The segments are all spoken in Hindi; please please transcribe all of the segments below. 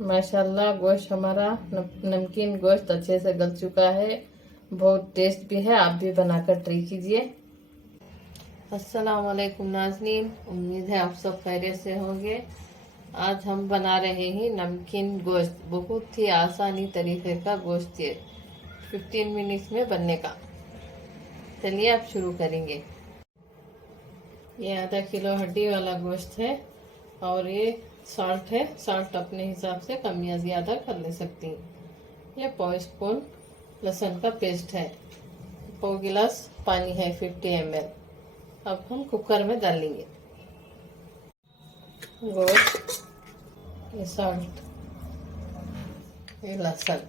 माशाल्लाह गोश्त हमारा नमकीन गोश्त अच्छे से गल चुका है। बहुत टेस्ट भी है। आप भी बनाकर ट्राई कीजिए। अस्सलाम वालेकुम नाज़रीन, उम्मीद है आप सब खैरियत से होंगे। आज हम बना रहे हैं नमकीन गोश्त। बहुत ही आसानी तरीके का गोश्त है, 15 मिनट्स में बनने का। चलिए आप शुरू करेंगे। ये आधा किलो हड्डी वाला गोश्त है और ये सॉल्ट है। सॉल्ट अपने हिसाब से कम या ज़्यादा कर ले सकती हैं। ये पाव स्पून लहसुन का पेस्ट है। पाव गिलास पानी है 50 ml। अब हम कुकर में डाल लेंगे गोश्त, ये सॉल्ट, ये लहसुन,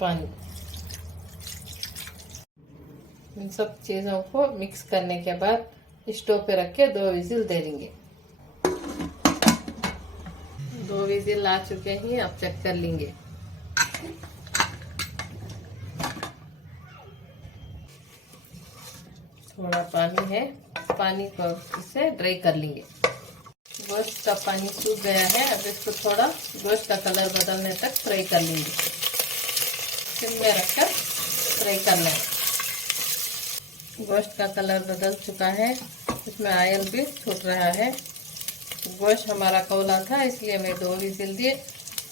पानी। इन सब चीज़ों को मिक्स करने के बाद स्टोव पे रख के 2 विजिल दे लेंगे। 2 विजिल आ चुके हैं, अब चेक कर लेंगे। थोड़ा पानी है, पानी को इसे ड्राई कर लेंगे। गोश्त का पानी सूख गया है। अब इसको थोड़ा गोश्त का कलर बदलने तक फ्राई कर लेंगे। सिम में रखकर फ्राई करना है। गोश्त का कलर बदल चुका है, इसमें ऑयल भी छूट रहा है। गोश्त हमारा कौला था इसलिए मैं 2 विजिल दिए।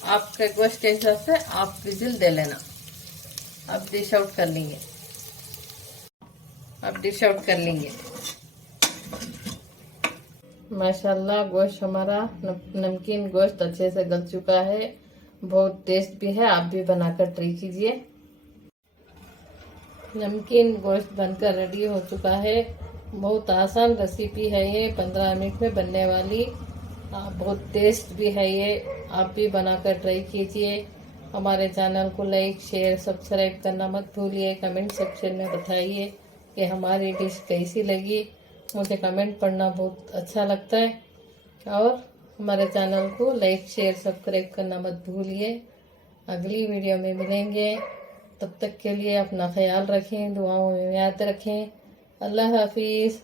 आपके गोश्त के हिसाब से आप विजिल दे लेना। अब डिश आउट कर लेंगे। माशाल्लाह गोश्त हमारा नमकीन गोश्त अच्छे से गल चुका है। बहुत टेस्ट भी है। आप भी बनाकर ट्राई कीजिए। नमकीन गोश्त बनकर रेडी हो चुका है। बहुत आसान रेसिपी है ये, 15 मिनट में बनने वाली। बहुत टेस्ट भी है ये। आप भी बनाकर ट्राई कीजिए। हमारे चैनल को लाइक शेयर सब्सक्राइब करना मत भूलिए। कमेंट सेक्शन में बताइए कि हमारी डिश कैसी लगी। मुझे कमेंट पढ़ना बहुत अच्छा लगता है। और हमारे चैनल को लाइक शेयर सब्सक्राइब करना मत भूलिए। अगली वीडियो में मिलेंगे, तब तक के लिए अपना ख्याल रखें, दुआओं में याद रखें। अल्लाह हाफिज़।